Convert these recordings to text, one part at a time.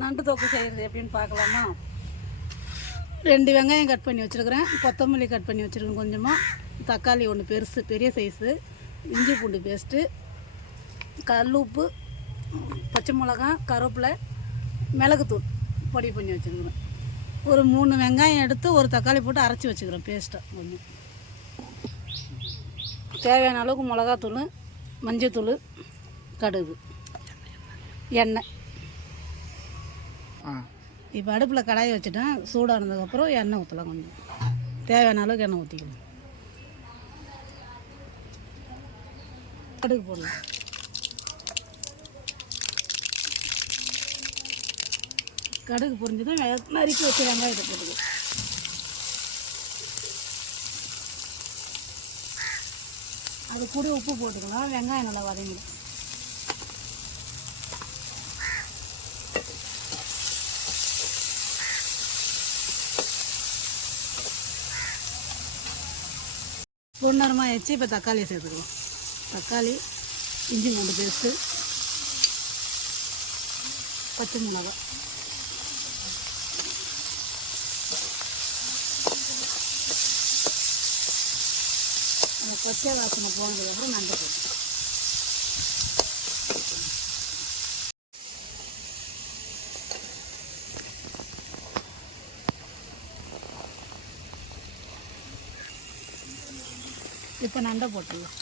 நண்டு தொக்கு செய்கிறது எப்படின்னு பார்க்கலாமா. 2 வெங்காயம் கட் பண்ணி வச்சுருக்கிறேன், கொத்தமல்லி கட் பண்ணி வச்சுருக்கேன் கொஞ்சமாக, தக்காளி ஒன்று பெருசு பெரிய சைஸு, இஞ்சி பூண்டு பேஸ்ட்டு, கல் உப்பு, பச்சை மிளகாய், கருவேப்பிலை, மிளகுத்தூள் பொடி பண்ணி வச்சுருக்கிறேன். ஒரு 3 வெங்காயம் எடுத்து ஒரு தக்காளி போட்டு அரைச்சி வச்சுக்கிறேன் பேஸ்ட்டாக. கொஞ்சம் தேவையான அளவுக்கு மிளகாத்தூள், மஞ்சத்தூள், கடுகு, எண்ணெய். இப்போ அடுப்பில் கடாயை வச்சுட்டேன், சூடானதுக்கப்புறம் எண்ணெய் ஊற்றலாம். கொஞ்சம் தேவையான அளவுக்கு எண்ணெய் ஊற்றிக்கணும். கடுகு போடலாம். கடுகு பொரிஞ்சதும் நறுக்கி வச்சு வெங்காயத்தை போட்டுக்கலாம். அது கூட உப்பு போட்டுக்கலாம். வெங்காயம் நல்லா வதங்கிடும். பொன்னரமாக ஆயிடுச்சு. இப்போ தக்காளியை சேர்த்துக்கலாம். தக்காளி, இஞ்சி பூண்டு பேஸ்ட்டு, பச்சை மிளகாய், பச்சை வாசனை போனதுக்கப்புறம் நண்டு போட்டு இப்போ நண்டை போட்டுடலாம்.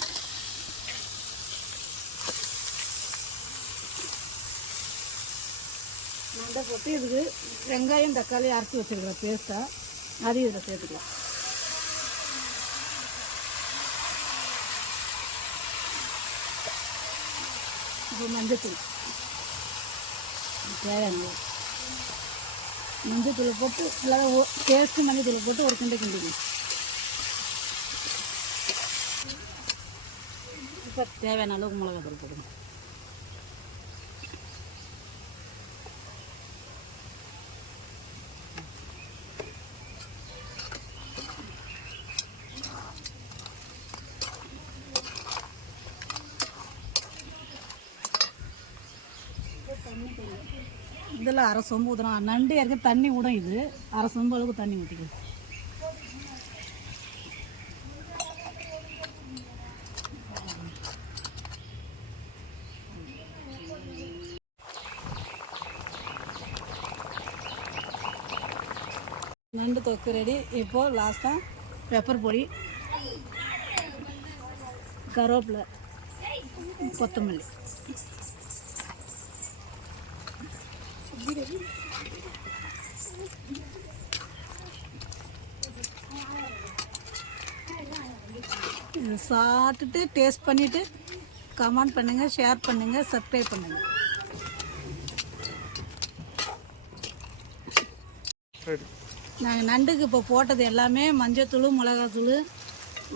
நண்டை போட்டு இதுக்கு வெங்காயம் தக்காளி அரைச்சி வச்சுருக்கிற பேஸ்ட்டாக அதையும் இதில் சேர்த்துக்கலாம். இப்போ மஞ்சத்தூள் தேவையான மஞ்சத்தூளை போட்டு நல்லா டேஸ்ட்டு மஞ்சத்தூளை போட்டு ஒரு கிண்ட கிண்டிக்கணும். இப்போ தேவையான அளவுக்கு மிளகாத்தூள் போடணும். இதில் அரை சொம்பு ஊற்றணும். நண்டு இருக்க தண்ணி கூட இது அரை சொம்பு அளவுக்கு தண்ணி ஊற்றிக்கணும். நண்டு தொக்கு ரெடி. இப்போது லாஸ்ட்டாக பெப்பர் பொடி, கருவேப்பிலை, கொத்தமல்லி. இது சாப்பிட்டுட்டு டேஸ்ட் பண்ணிவிட்டு கமெண்ட் பண்ணுங்கள், ஷேர் பண்ணுங்கள், சப்ஸ்கிரைப் பண்ணுங்கள். நாங்கள் நண்டுக்கு இப்போ போட்டது எல்லாமே மஞ்சத்தூள், மிளகாத்தூள்,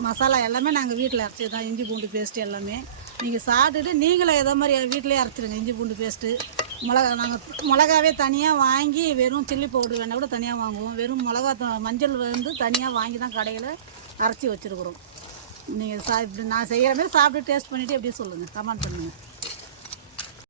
மசாலா எல்லாமே நாங்கள் வீட்டில் அரைச்சி தான். இஞ்சி பூண்டு பேஸ்ட்டு எல்லாமே நீங்கள் சாப்பிட்டுட்டு நீங்களே எதோ மாதிரி வீட்டிலே அரைச்சிடுங்க. இஞ்சி பூண்டு பேஸ்ட்டு, நாங்கள் மிளகாவே தனியாக வாங்கி, வெறும் சில்லி பவுடர் வேணால் கூட தனியாக வாங்குவோம். வெறும் மஞ்சள் வந்து தனியாக வாங்கி தான் கடையில் அரைச்சி வச்சுருக்குறோம். நீங்கள் இப்படி நான் செய்கிற மாதிரி சாப்பிட்டு டேஸ்ட் பண்ணிவிட்டு எப்படி சொல்லுங்கள், கமெண்ட் பண்ணுங்கள்.